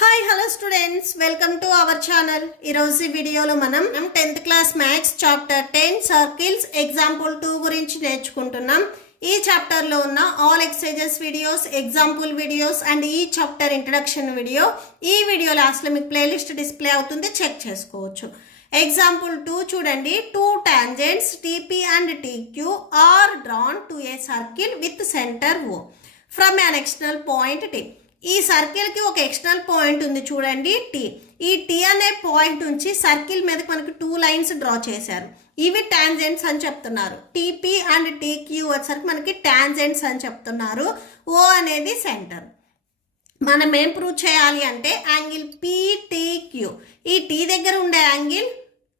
Hi hello students, welcome to our channel. ఈరోజు వీడియోలో మనం 10th class maths chapter 10 circles example 2 గురించి నేర్చుకుంటున్నాం. ఈ చాప్టర్లో ఉన్న all exercises videos, example videos and ఈ చాప్టర్ ఇంట్రడక్షన్ వీడియో ఈ వీడియో లాస్ట్లో మీకు ప్లేలిస్ట్ డిస్ప్లే అవుతుంది, చెక్ చేసుకోవచ్చు. ఎగ్జాంపుల్ 2 చూడండి. 2 tangents TP and TQ are drawn to a circle with center O from an external point T. ఈ సర్కిల్కి ఒక external point ఉంది చూడండి, టీ. ఈ టీ అనే పాయింట్ నుంచి సర్కిల్ మీదకి మనకి 2 లైన్స్ డ్రా చేశారు. ఇవి టాంజెంట్స్ అని చెప్తున్నారు. టీపీ అండ్ టీక్యూ వచ్చేసరికి మనకి టాంజెంట్స్ అని చెప్తున్నారు. ఓ అనేది సెంటర్. మనం ఏం ప్రూవ్ చేయాలి అంటే యాంగిల్ పీటీక్యూ, ఈ టీ దగ్గర ఉండే యాంగిల్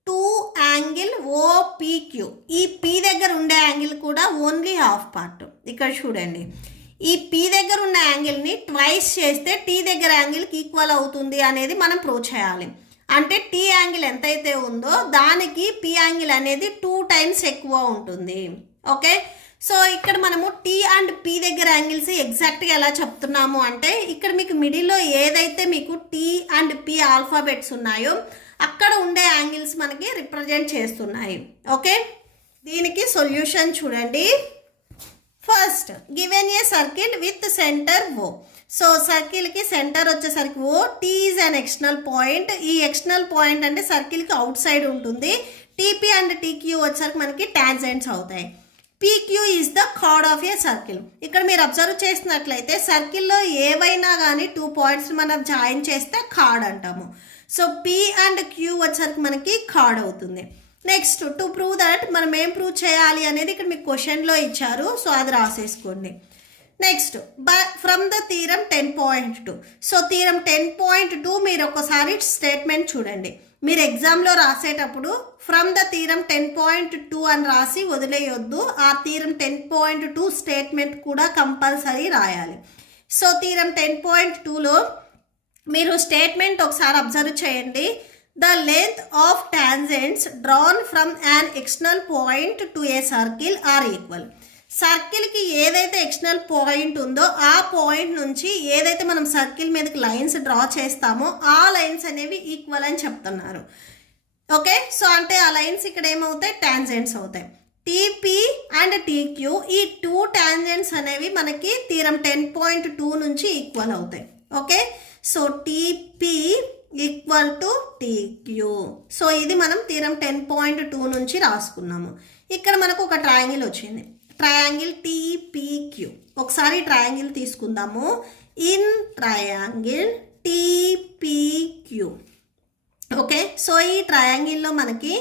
2 యాంగిల్ ఓపీక్యూ. ఈ పీ దగ్గర ఉండే యాంగిల్ కూడా ఓన్లీ హాఫ్ పార్ట్. ఇక్కడ చూడండి, ఈ పీ దగ్గర ఉన్న యాంగిల్ని ట్వైస్ చేస్తే టీ దగ్గర యాంగిల్కి ఈక్వల్ అవుతుంది అనేది మనం ప్రూవ్ చేయాలి. అంటే టీ యాంగిల్ ఎంతైతే ఉందో దానికి పీ యాంగిల్ అనేది 2 టైమ్స్ ఎక్కువ ఉంటుంది. ఓకే, సో ఇక్కడ మనము టీ అండ్ పీ దగ్గర యాంగిల్స్ ఎగ్జాక్ట్గా ఎలా చెప్తున్నాము అంటే, ఇక్కడ మీకు మిడిల్లో ఏదైతే మీకు టీ అండ్ పీ ఆల్ఫాబెట్స్ ఉన్నాయో అక్కడ ఉండే యాంగిల్స్ మనకి రిప్రజెంట్ చేస్తున్నాయి. ఓకే, దీనికి సొల్యూషన్ చూడండి. First given a circle with centre O. So సర్కిల్కి సెంటర్ వచ్చేసరికి O, T is an external point. ఈ ఎక్స్టర్నల్ పాయింట్ అంటే సర్కిల్కి అవుట్ సైడ్ ఉంటుంది. టీపీ అండ్ టీక్యూ వచ్చేసరికి మనకి టాంజెంట్స్ అవుతాయి. PQ is the chord of a circle. ఇక్కడ మీరు అబ్జర్వ్ చేసినట్లయితే సర్కిల్లో ఏవైనా కానీ 2 పాయింట్స్ మనం జాయిన్ చేస్తే కార్డ్ అంటాము. సో పీ అండ్ క్యూ వచ్చేసరికి మనకి కార్డ్ అవుతుంది. నెక్స్ట్ టు ప్రూవ్ దట్ మనం ఏం ప్రూవ్ చేయాలి అనేది ఇక్కడ మీకు క్వశ్చన్లో ఇచ్చారు, సో అది రాసేసుకోండి. Next from the theorem 10.2. So theorem 10.2 మీరు ఒకసారి స్టేట్మెంట్ చూడండి. మీరు ఎగ్జామ్లో రాసేటప్పుడు ఫ్రమ్ ద థీరం 10.2 అని రాసి వదిలేయొద్దు. ఆ థీరం 10.2 స్టేట్మెంట్ కూడా కంపల్సరీ రాయాలి. సో థీరం 10.2లో మీరు స్టేట్మెంట్ ఒకసారి అబ్జర్వ్ చేయండి. The length of tangents drawn from an external point to a circle are equal. సర్కిల్కి ఏదైతే ఎక్స్టర్నల్ పాయింట్ ఉందో ఆ పాయింట్ నుంచి ఏదైతే మనం సర్కిల్ మీదకి లైన్స్ డ్రా చేస్తామో ఆ లైన్స్ అనేవి ఈక్వల్ అని చెప్తున్నారు. ఓకే, సో అంటే ఆ లైన్స్ ఇక్కడ ఏమవుతాయి, టాంజెంట్స్ అవుతాయి. టీపీ అండ్ టీక్యూ ఈ 2 టాంజెంట్స్ అనేవి మనకి థీరం 10.2 నుంచి ఈక్వల్ అవుతాయి. Okay, so TP equal to TQ. So ఇది మనం థీరం 10.2 నుంచి రాసుకున్నాము. ఇక్కడ మనకు ఒక ట్రయాంగిల్ వచ్చింది, ట్రయాంగిల్ టీపీక్యూ. ఒకసారి ట్రయాంగిల్ తీసుకుందాము. In triangle TPQ. Okay, so ఈ ట్రయాంగిల్లో మనకి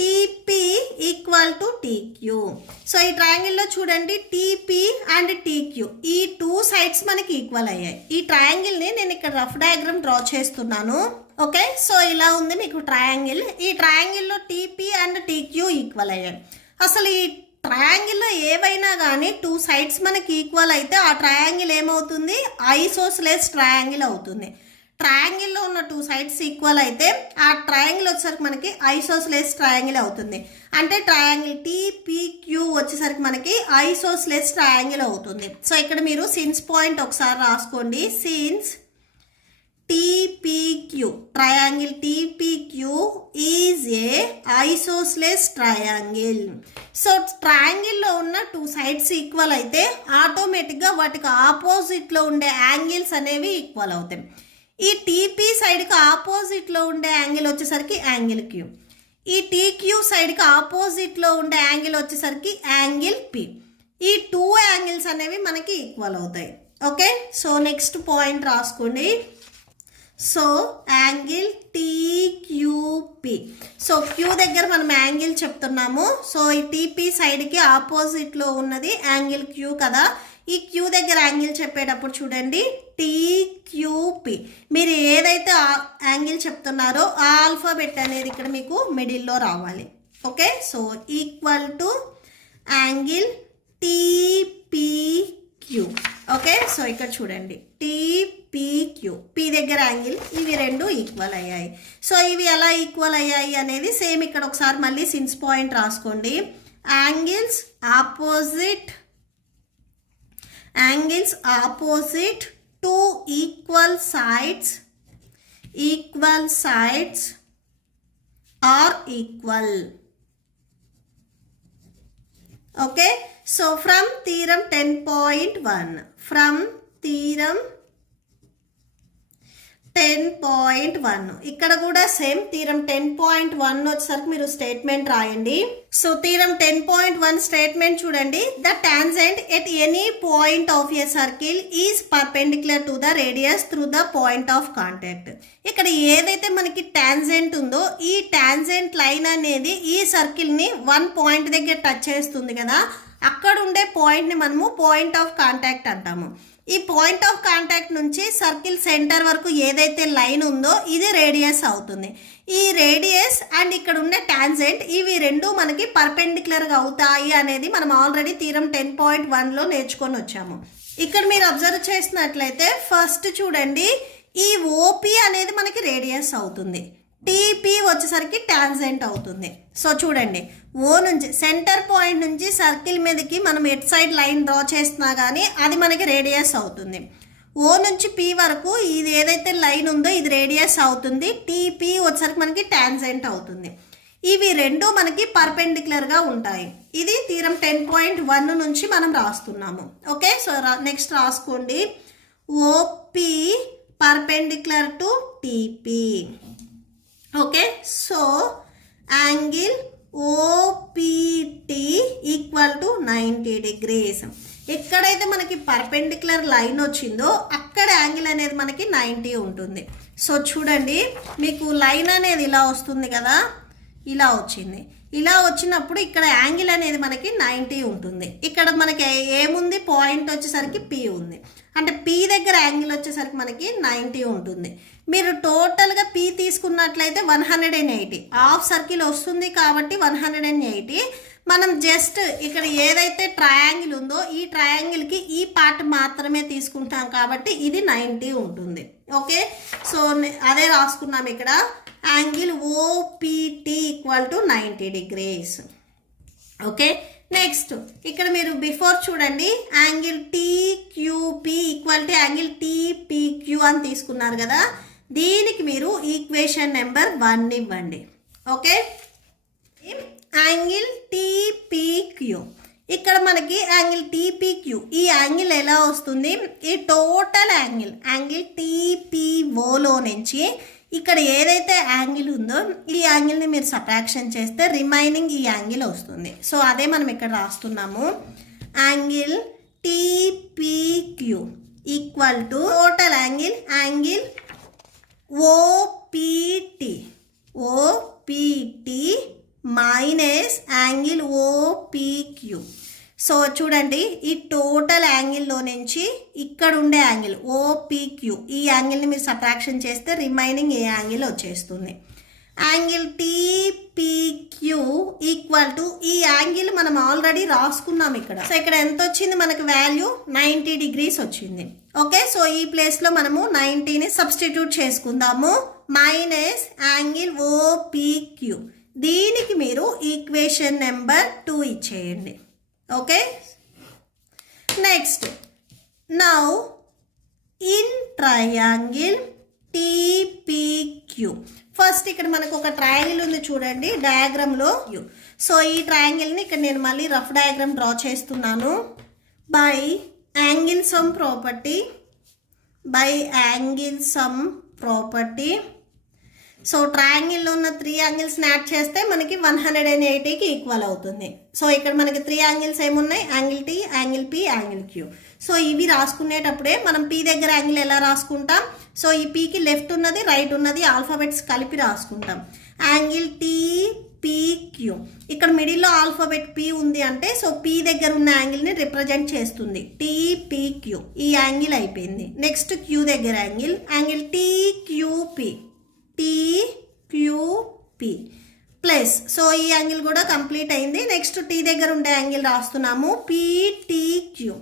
TP equal to TQ. So ఈ ట్రయాంగిల్లో చూడండి, టీపీ అండ్ టీక్యూ ఈ 2 సైడ్స్ మనకి ఈక్వల్ అయ్యాయి. ఈ ట్రయాంగిల్ని నేను ఇక్కడ రఫ్ డయాగ్రామ్ డ్రా చేస్తున్నాను. ఓకే, సో ఇలా ఉంది మీకు ట్రయాంగిల్. ఈ ట్రయాంగిల్లో టీపీ అండ్ టీక్యూ ఈక్వల్ అయ్యాయి. అసలు ఈ ట్రయాంగిల్లో ఏవైనా కానీ 2 సైడ్స్ మనకి ఈక్వల్ అయితే ఆ ట్రయాంగిల్ ఏమవుతుంది, ఐసోస్లెస్ ట్రయాంగిల్ అవుతుంది. ట్రయాంగిల్లో ఉన్న 2 సైడ్స్ ఈక్వల్ అయితే ఆ ట్రయాంగిల్ వచ్చేసరికి మనకి ఐసోస్లెస్ ట్రయాంగిల్ అవుతుంది. అంటే ట్రయాంగిల్ టీపీక్యూ వచ్చేసరికి మనకి ఐసోస్లెస్ ట్రయాంగిల్ అవుతుంది. సో ఇక్కడ మీరు సిన్స్ పాయింట్ ఒకసారి రాసుకోండి. Since TPQ, triangle TPQ is a isosceles triangle. So ట్రయాంగిల్లో ఉన్న 2 సైడ్స్ ఈక్వల్ అయితే ఆటోమేటిక్గా వాటికి ఆపోజిట్లో ఉండే యాంగిల్స్ అనేవి ఈక్వల్ అవుతాయి. ఈ టీపీ సైడ్కి ఆపోజిట్లో ఉండే యాంగిల్ వచ్చేసరికి యాంగిల్ క్యూ. ఈ టీక్యూ సైడ్కి ఆపోజిట్లో ఉండే యాంగిల్ వచ్చేసరికి యాంగిల్ పి. ఈ 2 యాంగిల్స్ అనేవి మనకి ఈక్వల్ అవుతాయి. ఓకే, సో నెక్స్ట్ పాయింట్ రాసుకోండి. So angle TQP. So Q దగ్గర మనం యాంగిల్ చెప్తున్నాము. సో ఈ టీపీ సైడ్కి ఆపోజిట్లో ఉన్నది యాంగిల్ క్యూ కదా. ఈ క్యూ దగ్గర యాంగిల్ చెప్పేటప్పుడు చూడండి, టీక్యూపి. మీరు ఏదైతే యాంగిల్ చెప్తున్నారో ఆ ఆల్ఫాబెట్ అనేది ఇక్కడ మీకు మిడిల్లో రావాలి. Okay, so equal to angle TPQ. Okay, so ఇక్కడ చూడండి టీపీక్యూ, పీ దగ్గర యాంగిల్, ఇవి 2 ఈక్వల్ అయ్యాయి. సో ఇవి ఎలా ఈక్వల్ అయ్యాయి అనేది సేమ్ ఇక్కడ ఒకసారి మళ్ళీ సిన్స్ పాయింట్ రాసుకోండి. Angles opposite two equal sides equal sides are equal. Okay, so from theorem 10.1, from theorem 10.1 ఇక్కడ కూడా సేమ్ థీరం 10.1 వచ్చేసరికి మీరు స్టేట్మెంట్ రాయండి. సో థీరం 10.1 స్టేట్మెంట్ చూడండి. The tangent at any point of a circle is perpendicular to the radius through the point of contact. ఇక్కడ ఏదైతే మనకి tangent ఉందో ఈ టాంజెంట్ లైన్ అనేది ఈ సర్కిల్ని వన్ పాయింట్ దగ్గర టచ్ చేస్తుంది కదా, అక్కడ ఉండే పాయింట్ని మనము పాయింట్ ఆఫ్ కాంటాక్ట్ అంటాము. ఈ పాయింట్ ఆఫ్ కాంటాక్ట్ నుంచి సర్కిల్ సెంటర్ వరకు ఏదైతే లైన్ ఉందో ఇది రేడియస్ అవుతుంది. ఈ రేడియస్ అండ్ ఇక్కడ ఉండే టాంజెంట్ ఇవి రెండు మనకి పర్పెండిక్యులర్గా అవుతాయి అనేది మనం ఆల్రెడీ థీరం 10.1లో నేర్చుకొని వచ్చాము. ఇక్కడ మీరు అబ్జర్వ్ చేసినట్లయితే ఫస్ట్ చూడండి, ఈ ఓపీ అనేది మనకి రేడియస్ అవుతుంది, టీపీ వచ్చేసరికి టాంజెంట్ అవుతుంది. సో చూడండి, ఓ నుంచి సెంటర్ పాయింట్ నుంచి సర్కిల్ మీదకి మనం ఎట్ సైడ్ లైన్ డ్రా చేస్తున్నా కానీ అది మనకి రేడియస్ అవుతుంది. ఓ నుంచి పీ వరకు ఇది ఏదైతే లైన్ ఉందో ఇది రేడియస్ అవుతుంది, టీపీ వచ్చేసరికి మనకి టాంజెంట్ అవుతుంది. ఇవి రెండు మనకి పర్పెండిక్యులర్గా ఉంటాయి. ఇది థీరం 10.1 నుంచి మనం రాస్తున్నాము. ఓకే, సో నెక్స్ట్ రాసుకోండి, OP perpendicular to TP. Okay, so angle OPT equal to 90 degrees. ఎక్కడైతే మనకి పర్పెండిక్యులర్ లైన్ వచ్చిందో అక్కడ యాంగిల్ అనేది మనకి 90 ఉంటుంది. సో చూడండి, మీకు లైన్ అనేది ఇలా వస్తుంది కదా, ఇలా వచ్చింది. ఇలా వచ్చినప్పుడు ఇక్కడ యాంగిల్ అనేది మనకి 90 ఉంటుంది. ఇక్కడ మనకి ఏముంది, పాయింట్ వచ్చేసరికి పీ ఉంది, అంటే పీ దగ్గర యాంగిల్ వచ్చేసరికి మనకి 90 ఉంటుంది. మీరు టోటల్గా పీ తీసుకున్నట్లయితే 180, హాఫ్ సర్కిల్ వస్తుంది కాబట్టి 180. మనం జస్ట్ ఇక్కడ ఏదైతే ట్రయాంగిల్ ఉందో ఈ ట్రయాంగిల్కి ఈ పార్ట్ మాత్రమే తీసుకుంటాం కాబట్టి ఇది 90 ఉంటుంది. ఓకే, సో అదే రాసుకున్నాం ఇక్కడ, angle OPT equal to 90 degrees. Okay, next ఇక్కడ మీరు బిఫోర్ చూడండి, angle TQP equal to angle టీపీక్యూ అని తీసుకున్నారు కదా, దీనికి మీరు ఈక్వేషన్ నెంబర్ 1 ఇవ్వండి. ఓకే, యాంగిల్ టీపీక్యూ, ఇక్కడ మనకి యాంగిల్ టీపీక్యూ ఈ యాంగిల్ ఎలా వస్తుంది, ఈ టోటల్ యాంగిల్ టీపీఓలో నుంచి ఇక్కడ ఏదైతే యాంగిల్ ఉందో ఈ యాంగిల్ని మీరు సబ్ట్రాక్షన్ చేస్తే రిమైనింగ్ ఈ యాంగిల్ వస్తుంది. సో అదే మనం ఇక్కడ రాస్తున్నాము, angle TPQ equal to total angle OPT minus angle OPQ. So చూడండి, ఈ టోటల్ యాంగిల్లో నుంచి ఇక్కడ ఉండే యాంగిల్ ఓపీక్యూ ఈ యాంగిల్ని మీరు సబ్ట్రాక్షన్ చేస్తే రిమైనింగ్ ఏ యాంగిల్ వచ్చేస్తుంది. యాంగిల్ టీపీక్యూ ఈక్వల్ టు ఈ యాంగిల్ మనం ఆల్రెడీ రాసుకున్నాం ఇక్కడ. సో ఇక్కడ ఎంత వచ్చింది మనకు వాల్యూ, 90 degrees వచ్చింది. ఓకే, సో ఈ ప్లేస్లో మనము 90ని సబ్స్టిట్యూట్ చేసుకుందాము, మైనస్ యాంగిల్ ఓపీక్యూ, దీనికి మీరు ఈక్వేషన్ నెంబర్ 2 ఇచ్చేయండి. Okay, next now in triangle TPQ, first ఇక్కడ మనకు ఒక ట్రయాంగిల్ ఉంది చూడండి డయాగ్రామ్లో. సో ఈ ట్రయాంగిల్ని ఇక్కడ నేను మళ్ళీ రఫ్ డయాగ్రామ్ డ్రా చేస్తున్నాను. By angle sum property, so ట్రయాంగిల్లో ఉన్న 3 యాంగిల్స్ని యాడ్ చేస్తే మనకి 180కి ఈక్వల్ అవుతుంది. సో ఇక్కడ మనకి 3 యాంగిల్స్ ఏమున్నాయి, angle T, angle P, angle Q. So ఇవి రాసుకునేటప్పుడే మనం పీ దగ్గర యాంగిల్ ఎలా రాసుకుంటాం, సో ఈ పీకి లెఫ్ట్ ఉన్నది రైట్ ఉన్నది ఆల్ఫాబెట్స్ కలిపి రాసుకుంటాం. యాంగిల్ టీ పీ క్యూ, ఇక్కడ మిడిల్లో ఆల్ఫాబెట్ పీ ఉంది అంటే సో పీ దగ్గర ఉన్న యాంగిల్ని రిప్రజెంట్ చేస్తుంది, టీ పీ క్యూ. ఈ యాంగిల్ అయిపోయింది. నెక్స్ట్ క్యూ దగ్గర angle T QP, TQP plus, so ఈ యాంగిల్ కూడా కంప్లీట్ అయింది. నెక్స్ట్ టీ దగ్గర ఉండే యాంగిల్ రాస్తున్నాము, పీటీక్యూ,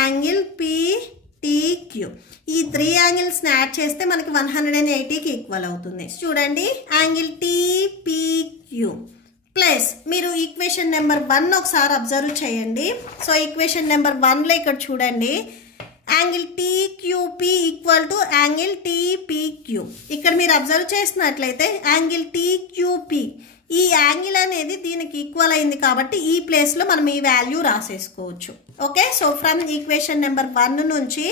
యాంగిల్ పీటీక్యూ. ఈ 3 యాంగిల్స్ని యాడ్ చేస్తే మనకి 180కి ఈక్వల్ అవుతుంది. చూడండి, యాంగిల్ టీపీక్యూ ప్లస్, మీరు ఈక్వేషన్ నెంబర్ 1 ఒకసారి అబ్జర్వ్ చేయండి. సో ఈక్వేషన్ నెంబర్ 1లో ఇక్కడ చూడండి, angle TQP equal to angle TPQ TQ. ఇక్కడ మీరు అబ్జర్వ్ చేసినట్లయితే యాంగిల్ టీక్యూపీ, ఈ యాంగిల్ అనేది దీనికి ఈక్వల్ అయింది కాబట్టి ఈ ప్లేస్లో మనం ఈ వాల్యూ రాసేసుకోవచ్చు. Okay, so from equation number 1 నుంచి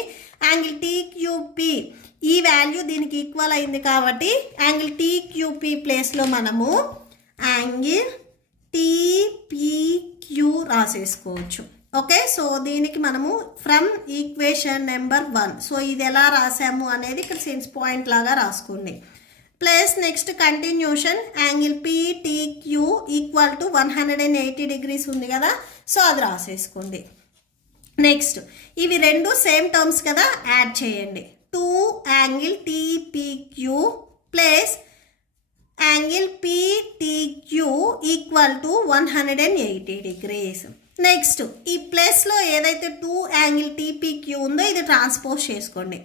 యాంగిల్ టీక్యూపీ ఈ వాల్యూ దీనికి ఈక్వల్ అయింది కాబట్టి యాంగిల్ టీక్యూపీ ప్లేస్లో మనము యాంగిల్ టీపీక్యూ రాసేసుకోవచ్చు. ఓకే, సో దీనికి మనము ఫ్రమ్ ఈక్వేషన్ నెంబర్ 1, సో ఇది ఎలా రాసాము అనేది ఇక్కడ సెన్స్ పాయింట్ లాగా రాసుకోండి. Plus next continuation angle PTQ equal to 180 degrees ఉంది కదా, సో అది రాసేసుకోండి. నెక్స్ట్ ఇవి రెండు సేమ్ టర్మ్స్ కదా, యాడ్ చేయండి. 2 angle TPQ plus angle PTQ equal to 180 degrees. Next ఈ ప్లస్లో ఏదైతే 2 యాంగిల్ టీపీక్యూ ఉందో ఇది ట్రాన్స్పోజ్ చేసుకోండి.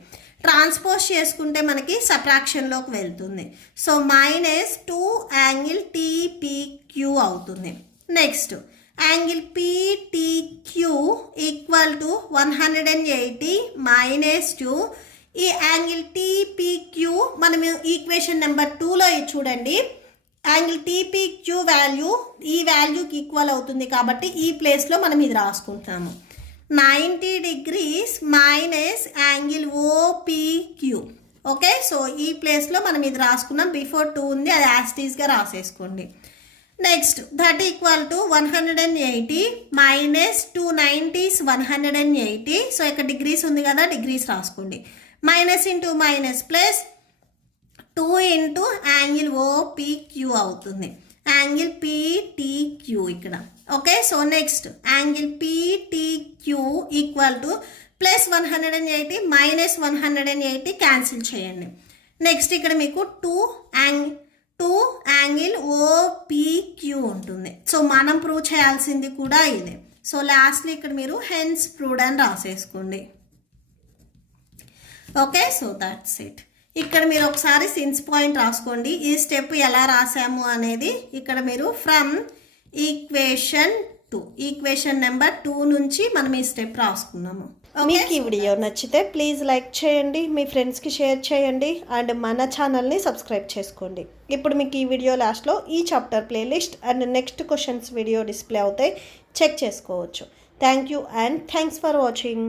ట్రాన్స్పోజ్ చేసుకుంటే మనకి సబ్ట్రాక్షన్లోకి వెళ్తుంది. సో -2 యాంగిల్ టీపీక్యూ అవుతుంది. Next angle PTQ equal to 180 -2. ఈ యాంగిల్ టీపీక్యూ మనం ఈక్వేషన్ నెంబర్ 2లో చూడండి, యాంగిల్ టీపీక్యూ వాల్యూ ఈ వాల్యూకి ఈక్వల్ అవుతుంది కాబట్టి ఈ ప్లేస్లో మనం ఇది రాసుకుంటున్నాము. 90 degrees minus angle OPQ. Okay, so ఈ ప్లేస్లో మనం ఇది రాసుకున్నాం. బిఫోర్ 2 ఉంది, అది యాస్టీస్గా రాసేసుకోండి. Next that equal to 180 minus 290 180. So ఇక్కడ డిగ్రీస్ ఉంది కదా, డిగ్రీస్ రాసుకోండి. Minus into minus plus 2 into angle OPQ అవుతుంది, యాంగిల్ పీటీక్యూ ఇక్కడ. Okay, so next angle PTQ equal to plus 180 minus 180 cancel చేయండి. నెక్స్ట్ ఇక్కడ మీకు 2 యాంగిల్ ఓపీక్యూ ఉంటుంది. సో మనం ప్రూవ్ చేయాల్సింది కూడా ఇదే. సో లాస్ట్లీ ఇక్కడ మీరు హెన్స్ ప్రూవ్డ్ అని రాసేసుకోండి. Okay, so that's it. ఇక్కడ మీరు ఒకసారి సిన్స్ పాయింట్ రాసుకోండి, ఈ స్టెప్ ఎలా రాసాము అనేది. ఇక్కడ మీరు ఫ్రమ్ ఈక్వేషన్ నెంబర్ 2 నుంచి మనం ఈ స్టెప్ రాసుకున్నాము. మీకు ఈ వీడియో నచ్చితే ప్లీజ్ లైక్ చేయండి, మీ ఫ్రెండ్స్కి షేర్ చేయండి అండ్ మన ఛానల్ని సబ్స్క్రైబ్ చేసుకోండి. ఇప్పుడు మీకు ఈ వీడియో లాస్ట్లో ఈ chapter playlist and next questions video display అవుతాయి, చెక్ చేసుకోవచ్చు. Thank you and thanks for watching.